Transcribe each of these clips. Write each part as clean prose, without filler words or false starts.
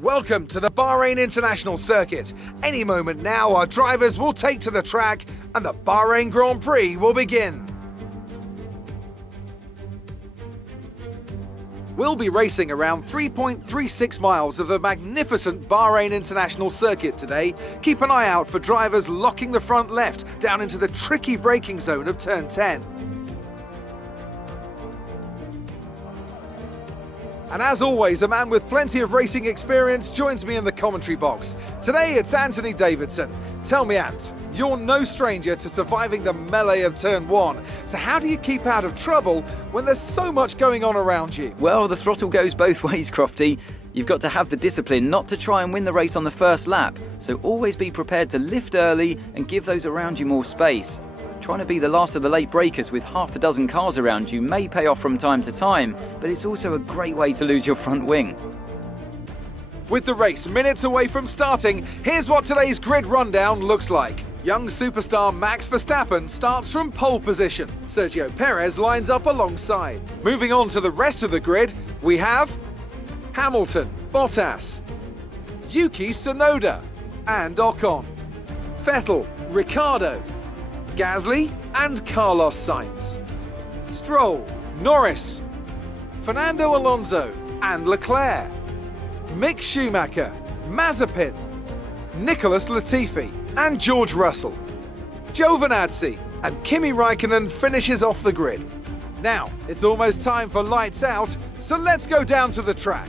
Welcome to the Bahrain International Circuit. Any moment now, our drivers will take to the track and the Bahrain Grand Prix will begin. We'll be racing around 3.36 miles of the magnificent Bahrain International Circuit today. Keep an eye out for drivers locking the front left down into the tricky braking zone of turn 10. And as always, a man with plenty of racing experience joins me in the commentary box. Today it's Anthony Davidson. Tell me, Ant, you're no stranger to surviving the melee of turn 1. So how do you keep out of trouble when there's so much going on around you? Well, the throttle goes both ways, Crofty. You've got to have the discipline not to try and win the race on the first lap. So always be prepared to lift early and give those around you more space. Trying to be the last of the late breakers with half a dozen cars around you may pay off from time to time, but it's also a great way to lose your front wing. With the race minutes away from starting, here's what today's grid rundown looks like. Young superstar Max Verstappen starts from pole position. Sergio Perez lines up alongside. Moving on to the rest of the grid, we have Hamilton, Bottas, Yuki Tsunoda and Ocon, Vettel, Ricciardo, Gasly and Carlos Sainz, Stroll, Norris, Fernando Alonso and Leclerc, Mick Schumacher, Mazepin, Nicholas Latifi and George Russell, Giovinazzi and Kimi Raikkonen finishes off the grid. Now, it's almost time for lights out, so let's go down to the track.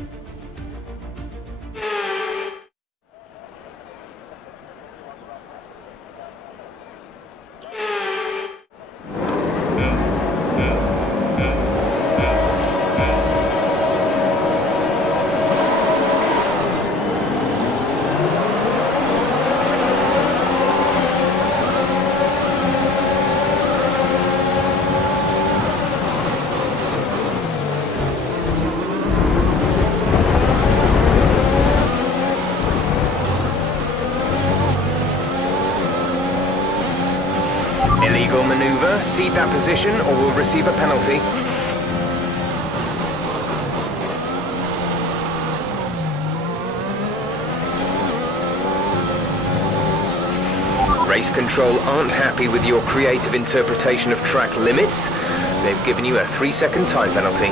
Illegal maneuver, cede that position or will receive a penalty. Race control aren't happy with your creative interpretation of track limits. They've given you a 3-second time penalty.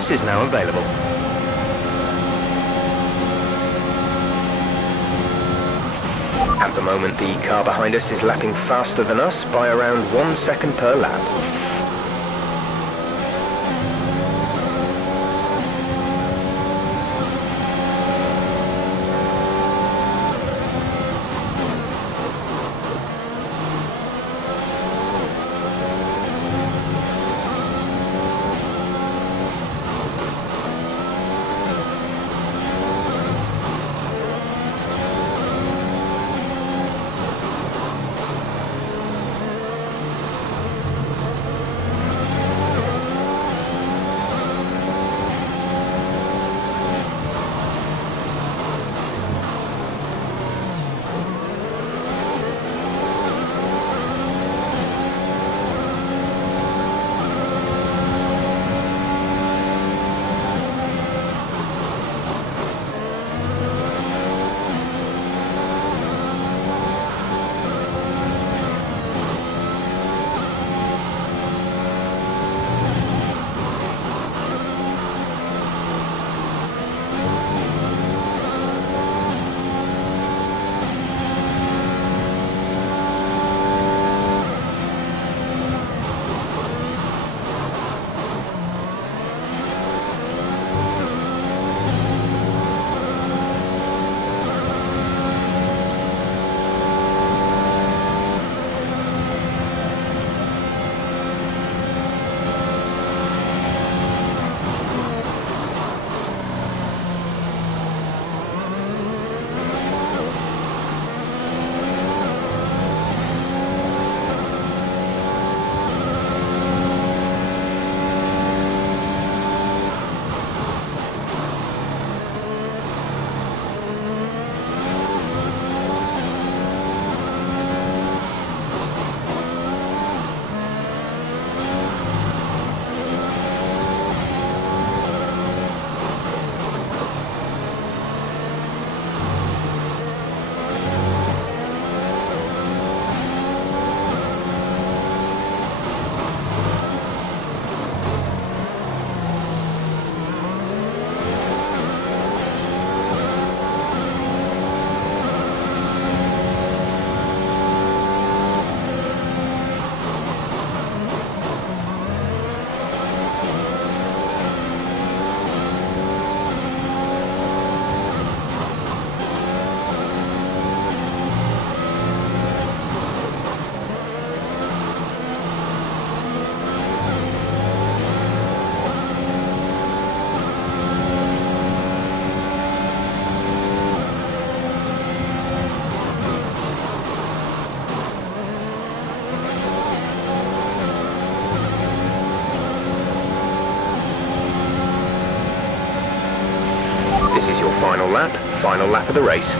access is now available. At the moment, the car behind us is lapping faster than us by around 1 second per lap. This is your final lap of the race.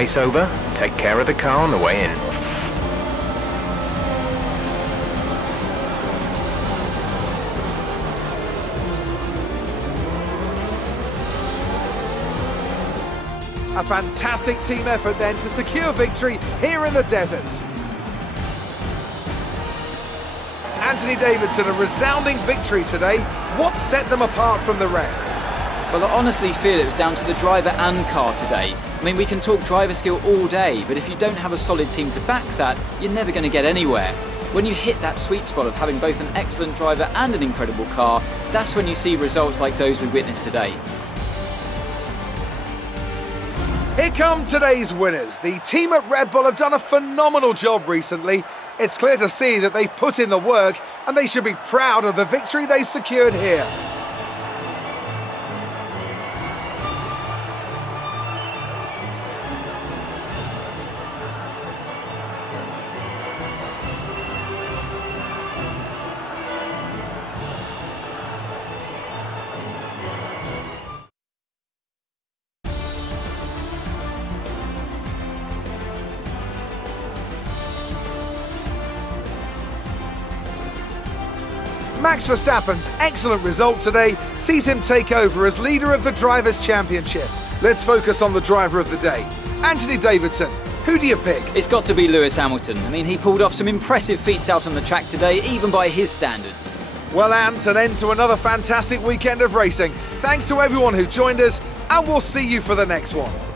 race over, take care of the car on the way in. A fantastic team effort then to secure victory here in the desert. Anthony Davidson, a resounding victory today. What set them apart from the rest? Well, I honestly feel it was down to the driver and car today. I mean, we can talk driver skill all day, but if you don't have a solid team to back that, you're never going to get anywhere. When you hit that sweet spot of having both an excellent driver and an incredible car, that's when you see results like those we witnessed today. Here come today's winners. The team at Red Bull have done a phenomenal job recently. It's clear to see that they've put in the work and they should be proud of the victory they secured here. Max Verstappen's excellent result today sees him take over as leader of the Drivers' Championship. Let's focus on the driver of the day. Anthony Davidson, who do you pick? It's got to be Lewis Hamilton. I mean, he pulled off some impressive feats out on the track today, even by his standards. Well, Ant, an end to another fantastic weekend of racing. Thanks to everyone who joined us, and we'll see you for the next one.